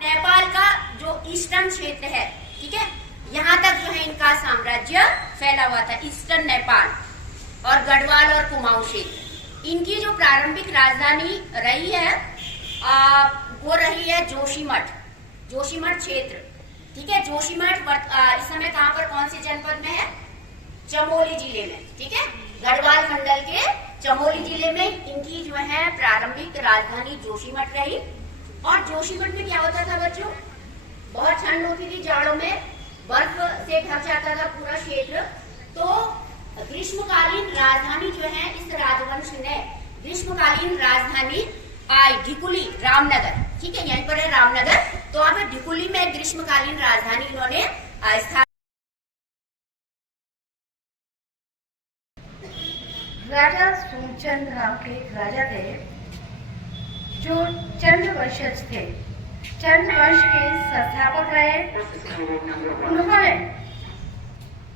नेपाल का जो ईस्टर्न क्षेत्र है, ठीक है, यहाँ तक जो है इनका साम्राज्य फैला हुआ था, ईस्टर्न नेपाल और गढ़वाल और कुमाऊं क्षेत्र। इनकी जो प्रारंभिक राजधानी रही है वो रही है जोशीमठ, जोशीमठ क्षेत्र, ठीक है। जोशीमठ इस समय कहाँ पर, कौन से जनपद में है? चमोली जिले में, ठीक है, गढ़वाल मंडल के चमोली जिले में इनकी जो है प्रारंभिक राजधानी जोशीमठ रही। और जोशीमठ में क्या होता था बच्चों? बहुत ठंड होती थी, जाड़ों में बर्फ से ढक जाता था पूरा क्षेत्र। तो ग्रीष्मकालीन राजधानी जो है इस राजवंश ने ग्रीष्मकालीन राजधानी ढिकुली, रामनगर, ठीक है, यहीं पर है रामनगर। तो वहां पे ढिकुली में ग्रीष्मकालीन राजधानी इन्होंने स्थापित। राजा सोमचंद नाम के एक राजा थे जो चंद वंशज थे, चंद वंश के संस्थापक रहे। उन्होंने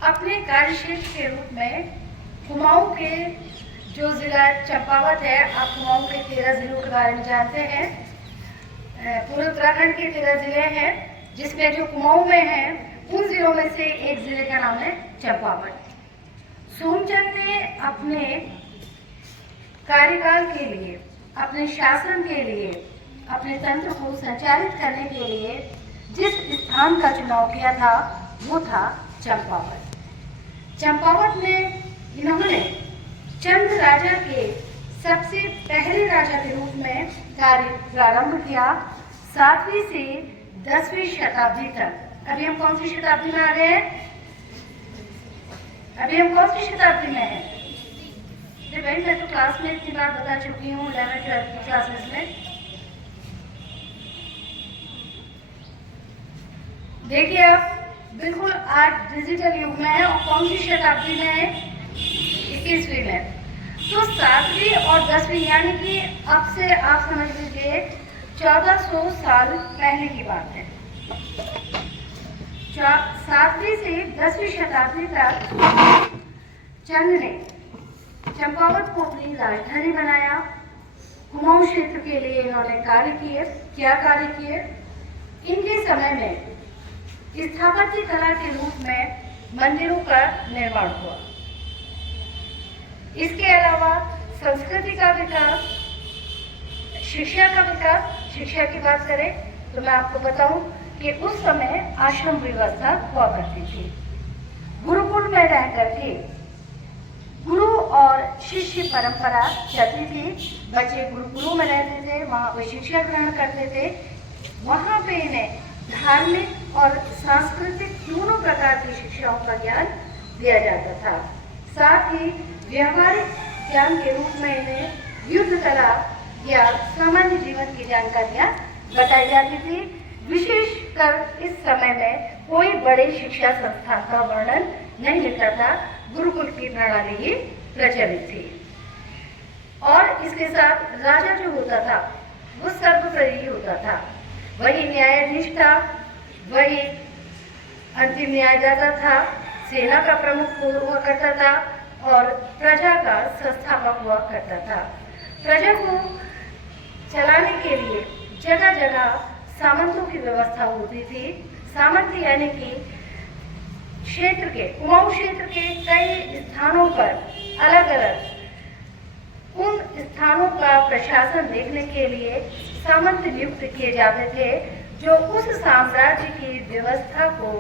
अपने कार्यक्षेत्र के रूप में कुमाऊं के जो जिला चंपावत है, आप कुमाऊं के 13 जिलों के बारे में जानते हैं, पूरे उत्तराखंड के 13 जिले हैं, जिसमें जो कुमाऊं में हैं उन जिलों में से एक जिले का नाम है चंपावत। सोमचंद ने अपने कार्यकाल के लिए, अपने शासन के लिए, अपने तंत्र को संचालित करने के लिए जिस स्थान का चुनाव किया था वो था चंपावत। चंपावत में इन्होंने चंद राजा के सबसे पहले राजा के रूप में कार्य प्रारंभ किया 7वीं से 10वीं शताब्दी तक। अभी हम कौन सी शताब्दी में आ गए हैं? अभी हम कौन सी शताब्दी में हैं? मैं तो क्लास में इतनी बार बता चुकी हूँ 11th-12th क्लासेस में। देखिए आप बिल्कुल आज डिजिटल युग में है और कौन सी शताब्दी में है? 21वीं में। तो 7वीं और 10वीं यानी कि अब से आप समझ लीजिए 1400 साल पहले की बात है। 7वीं से 10वीं शताब्दी तक चंद ने चंपावत को अपनी राजधानी बनाया। कुमाऊं क्षेत्र के लिए इन्होंने कार्य किए। क्या कार्य किए? इनके समय में स्थापत्य कला के रूप में मंदिरों का निर्माण हुआ। इसके अलावा संस्कृति का विकास, शिक्षा का विकास। शिक्षा की बात करें तो मैं आपको बताऊं कि उस समय आश्रम व्यवस्था हुआ करती थी। गुरुकुल में रह करके गुरु और शिष्य परंपरा चलती थी। बच्चे गुरुकुलों में रहते थे, वहाँ पे शिक्षा ग्रहण करते थे। वहाँ पे इन्हें धार्मिक और सांस्कृतिक दोनों प्रकार की शिक्षाओं का ज्ञान दिया जाता था। साथ ही व्यवहारिक ज्ञान के रूप में इन्हें युद्ध कला या सामान्य जीवन की जानकारियाँ बताई जाती थी। विशेषकर इस समय में कोई बड़े शिक्षा संस्थान का वर्णन नहीं मिलता था, गुरुकुल की प्रणाली ही प्रचलित थी। और इसके साथ राजा जो होता था वो सर्वोपरि होता था, वही न्यायाधीश था, वही अंतिम न्यायदाता था, सेना का प्रमुख हुआ करता था और प्रजा का संस्थापक हुआ करता था। प्रजा को चलाने के लिए जगह जगह सामंतों की व्यवस्था होती थी। सामंत यानी कि क्षेत्र के, कुमाऊं क्षेत्र के कई स्थानों पर अलग अलग उन स्थानों का प्रशासन देखने के लिए सामंत नियुक्त किए जाते थे, जो उस साम्राज्य की व्यवस्था को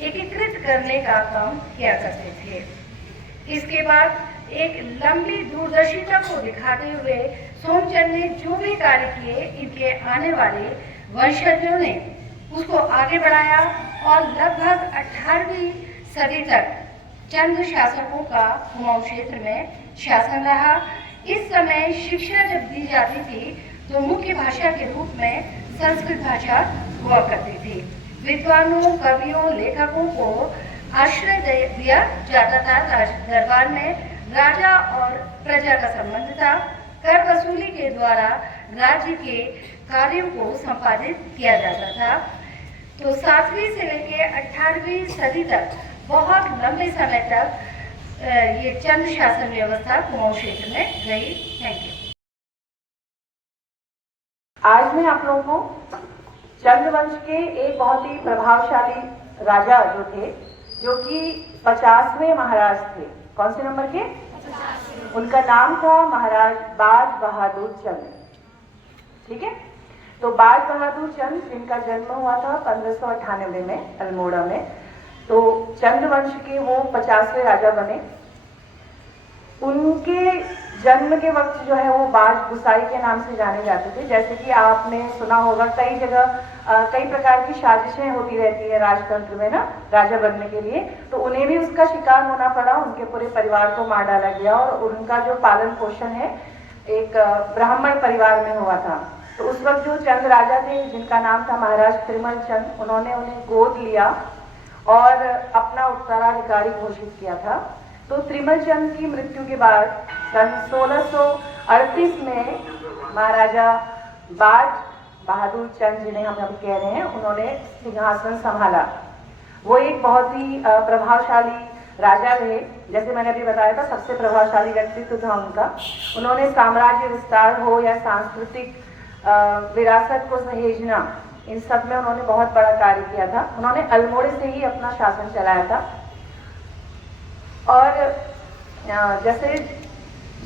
एकीकृत करने का काम किया करते थे। इसके बाद एक लंबी दूरदर्शिता को दिखाते हुए सोमचंद ने जो भी कार्य किए, इनके आने वाले वंशजों ने उसको आगे बढ़ाया और लगभग 18वीं सदी तक चंद शासकों का कुमाऊं क्षेत्र में शासन रहा। इस समय शिक्षा जब दी जाती थी तो मुख्य भाषा के रूप में संस्कृत भाषा हुआ करती थी। विद्वानों, कवियों, लेखकों को आश्रय दिया जाता था। दरबार में राजा और प्रजा का संबंध था। कर वसूली के द्वारा राज्य के कार्यों को संपादित किया जाता था। तो 7वीं से लेकर 18वीं सदी तक बहुत लंबे समय तक ये चंद शासन व्यवस्था कुमाऊं क्षेत्र में रही। Thank you. आज मैं आप लोगों को चंद्रवंश के एक बहुत ही प्रभावशाली राजा जो थे, जो कि 50वें महाराज थे। कौन से नंबर के? 50। उनका नाम था महाराज बाज बहादुर चंद। ठीक है, तो बाज बहादुर चंद, जिनका जन्म हुआ था 1598 में अल्मोड़ा में, तो चंद्रवंश के वो 50वें राजा बने। उनके जन्म के वक्त जो है वो बाज गुसाई के नाम से जाने जाते थे। जैसे कि आपने सुना होगा, कई जगह कई प्रकार की साजिशें होती रहती है राजतंत्र में ना, राजा बनने के लिए, तो उन्हें भी उसका शिकार होना पड़ा। उनके पूरे परिवार को मार डाला गया और उनका जो पालन पोषण है एक ब्राह्मण परिवार में हुआ था। तो उस वक्त जो चंद राजा थे, जिनका नाम था महाराज त्रिमल चंद, उन्होंने उन्हें गोद लिया और अपना उत्तराधिकारी घोषित किया था। तो त्रिमल चंद की मृत्यु के बाद सन 1638 में महाराजा बाज बहादुर चंद, जिन्हें हम अभी कह रहे हैं, उन्होंने सिंहासन संभाला। वो एक बहुत ही प्रभावशाली राजा रहे। जैसे मैंने अभी बताया था, सबसे प्रभावशाली व्यक्तित्व था उनका। उन्होंने साम्राज्य विस्तार हो या सांस्कृतिक विरासत को सहेजना, इन सब में उन्होंने बहुत बड़ा कार्य किया था। उन्होंने अल्मोड़े से ही अपना शासन चलाया था। और जैसे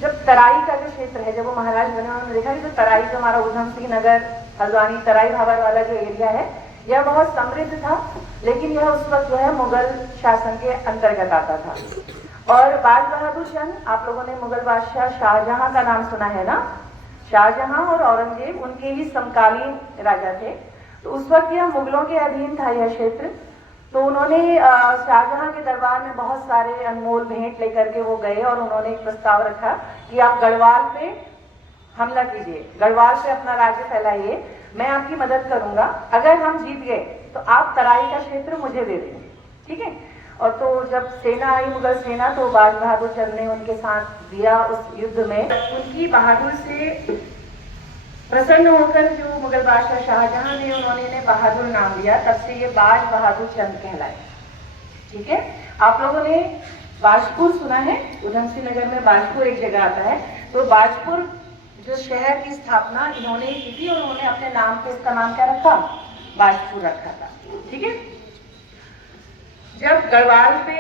जब तराई का जो क्षेत्र है, जब वो महाराज बने, उन्होंने देखा कि जो तराई, जो हमारा उधम सिंह नगर, हल्द्वानी, तराई भाबर वाला जो एरिया है, यह बहुत समृद्ध था, लेकिन यह उस वक्त जो है मुगल शासन के अंतर्गत आता था। और बाज बहादुर चंद, आप लोगों ने मुगल बादशाह शाहजहां का नाम सुना है ना। शाहजहां और औरंगजेब उनके ही समकालीन राजा थे। तो उस वक्त यह मुगलों के अधीन था यह क्षेत्र। तो उन्होंने शाहजहां के दरबार में बहुत सारे अनमोल भेंट लेकर के वो गए और उन्होंने एक प्रस्ताव रखा कि आप गढ़वाल पे हमला कीजिए, गढ़वाल पे अपना राज्य फैलाइए, मैं आपकी मदद करूंगा। अगर हम जीत गए तो आप तराई का क्षेत्र मुझे दे देंगे। ठीक है। और तो जब सेना आई, मुगल सेना, तो बाज बहादुर चंद ने उनके साथ दिया उस युद्ध में। उनकी बहादुर से प्रसन्न होकर जो मुगल बादशाह शाहजहां ने, उन्होंने इन्हें बहादुर नाम दिया। तब से ये बाज बहादुर चंद कहलाए। ठीक है। आप लोगों ने बाजपुर सुना है, उधम सिंह नगर में बाजपुर एक जगह आता है। तो बाजपुर जो शहर की स्थापना इन्होंने की थी और उन्होंने अपने नाम पे इसका नाम क्या रखा? बाजपुर रखा था। ठीक है। जब गढ़वाल पे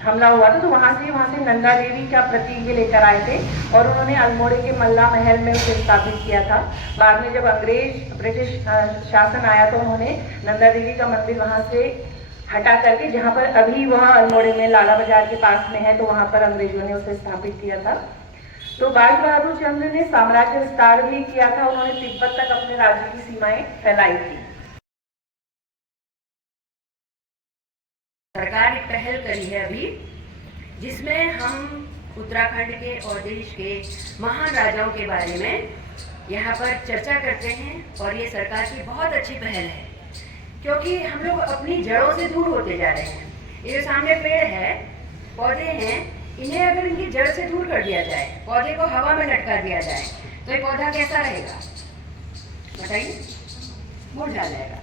हमला हुआ था, तो वहां से नंदा देवी का प्रतीक ये लेकर आए थे और उन्होंने अल्मोड़े के मल्ला महल में उसे स्थापित किया था। बाद में जब ब्रिटिश शासन आया, तो उन्होंने नंदा देवी का मंदिर वहां से हटा करके, जहां पर अभी वह अल्मोड़े में लाला बाजार के पास में है, तो वहां पर अंग्रेजों ने उसे स्थापित किया था। तो बाज बहादुर चंद ने साम्राज्य विस्तार भी किया था। उन्होंने तिब्बत तक अपने राज्य की सीमाएं फैलाई थी। सरकार एक पहल करी है अभी, जिसमें हम उत्तराखंड के और देश के महान राजाओं के बारे में यहाँ पर चर्चा करते हैं। और ये सरकार की बहुत अच्छी पहल है, क्योंकि हम लोग अपनी जड़ों से दूर होते जा रहे हैं। ये जो सामने पेड़ है, पौधे हैं, इन्हें अगर इनकी जड़ से दूर कर दिया जाए, पौधे को हवा में लटका दिया जाए, तो ये पौधा कैसा रहेगा? बताइए, मुरझा जाएगा।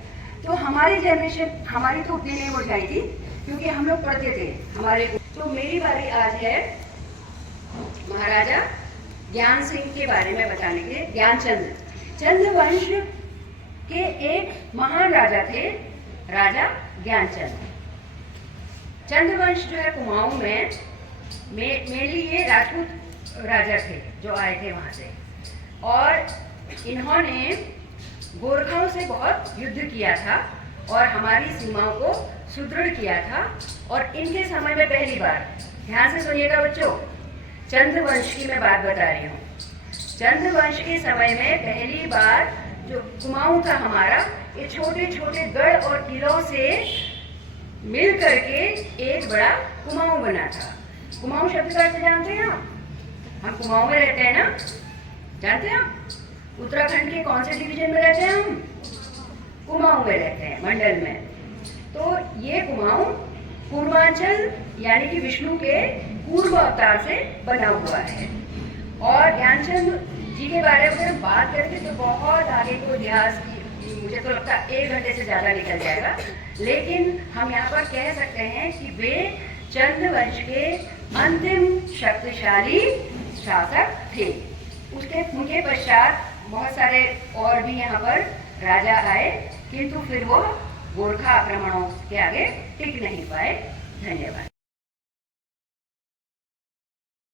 तो हमारी जनरेशन, हमारी तो उतनी नहीं मुरझाई थी, क्योंकि हम लोग पढ़ते थे हमारे। तो मेरी बारी आज है महाराजा ज्ञान सिंह के बारे में बताने के। ज्ञानचंद, चंद्रवंश के एक महान राजा थे, राजा ज्ञानचंद। चंद्रवंश जो है कुमाऊं में मेनली ये राजपूत राजा थे जो आए थे वहां से, और इन्होंने गोरखाओं से बहुत युद्ध किया था और हमारी सीमाओं को सुदृढ़ किया था। और इनके समय में पहली बार, ध्यान से सुनिएगा बच्चों, चंद्रवंश की मैं बात बता रही हूँ। चंद्रवंश के समय में पहली बार जो कुमाऊं था हमारा, ये छोटे छोटे गढ़ और किलों से मिल करके एक बड़ा कुमाऊं बना था। कुमाऊं शब्द का अर्थ जानते हैं आप? हम कुमाऊं में रहते हैं ना, जानते हैं आप? उत्तराखंड के कौन से डिवीजन में रहते हैं हम? कुमाऊं में रहते हैं, मंडल में। तो ये कुमाऊं पूर्वांचल यानी कि विष्णु के पूर्व अवतार से बना हुआ है। और ज्ञानचंद जी के बारे में बात करके तो बहुत आगे को इतिहास की, मुझे तो लगता है 1 घंटे से ज़्यादा निकल जाएगा, लेकिन हम यहाँ पर कह सकते हैं कि वे चंद्रवंश के अंतिम शक्तिशाली शासक थे। उनके पश्चात बहुत सारे और भी यहाँ पर राजा आए, किंतु फिर वो गोरखा आक्रमणों के आगे टिक नहीं पाए। धन्यवाद।